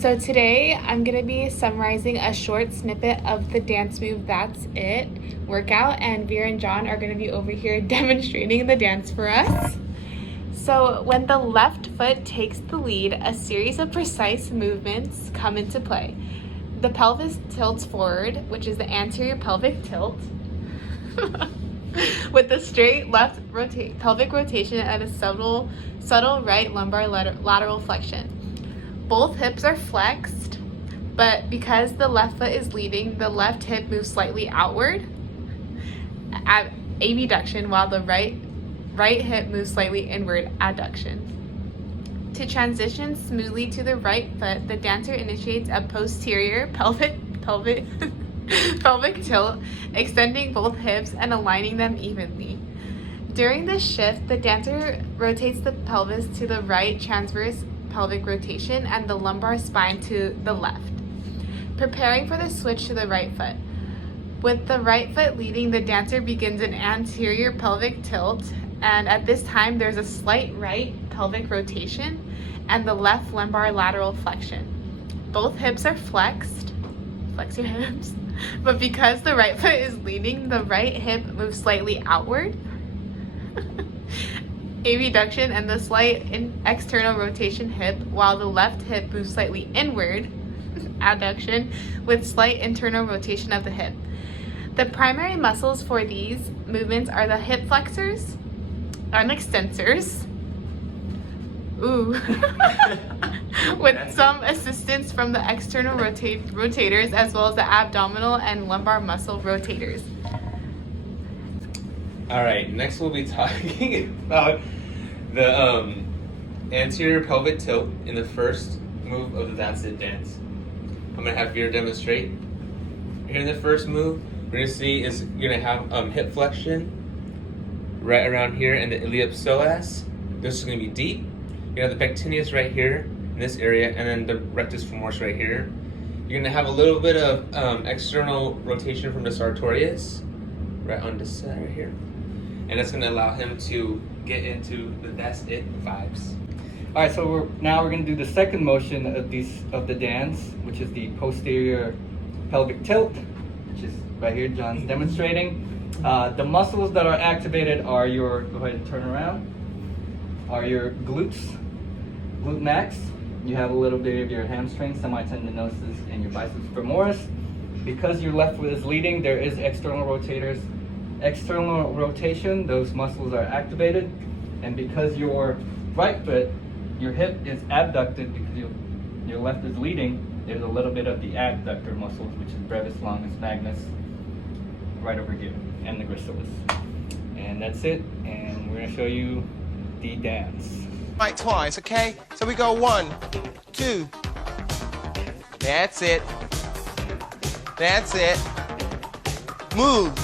So today I'm going to be summarizing a short snippet of the dance move That's It workout, and Vera and John are going to be over here demonstrating the dance for us. So when the left foot takes the lead, a series of precise movements come into play. The pelvis tilts forward, which is the anterior pelvic tilt, with the straight left pelvic rotation and a subtle right lumbar lateral flexion. Both hips are flexed, but because the left foot is leading, the left hip moves slightly outward at abduction, while the right hip moves slightly inward, adduction. To transition smoothly to the right foot, the dancer initiates a posterior pelvic tilt, extending both hips and aligning them evenly. During this shift, the dancer rotates the pelvis to the right, transverse pelvic rotation, and the lumbar spine to the left, preparing for the switch to the right foot. With the right foot leading, the dancer begins an anterior pelvic tilt, and at this time there's a slight right pelvic rotation and the left lumbar lateral flexion. Both hips are flexed, flex your hips, but because the right foot is leading, the right hip moves slightly outward, abduction, and the slight external rotation hip, while the left hip moves slightly inward, adduction, with slight internal rotation of the hip. The primary muscles for these movements are the hip flexors and extensors, with some assistance from the external rotators, as well as the abdominal and lumbar muscle rotators. All right, next we'll be talking about the anterior pelvic tilt in the first move of the That's It dance. I'm gonna have Vera demonstrate. Here in the first move, we're gonna see is you're gonna have hip flexion right around here in the iliopsoas. This is gonna be deep. You have the pectineus right here in this area, and then the rectus femoris right here. You're gonna have a little bit of external rotation from the sartorius right on this side right here. And that's going to allow him to get into the That's It vibes. All right, so we're going to do the second motion of the dance, which is the posterior pelvic tilt, which is right here. John's demonstrating. The muscles that are activated are your, go ahead and turn around, are your glutes, glute max. You have a little bit of your hamstring, semitendinosus, and your biceps femoris. Because your left foot is leading, there is external rotation, those muscles are activated, and because your right foot, your hip is abducted because your left is leading, there's a little bit of the adductor muscles, which is brevis, longus, magnus, right over here, and the gracilis. And that's it, and we're going to show you the dance. Right, twice, okay? So we go 1, 2. That's it. That's it. Move.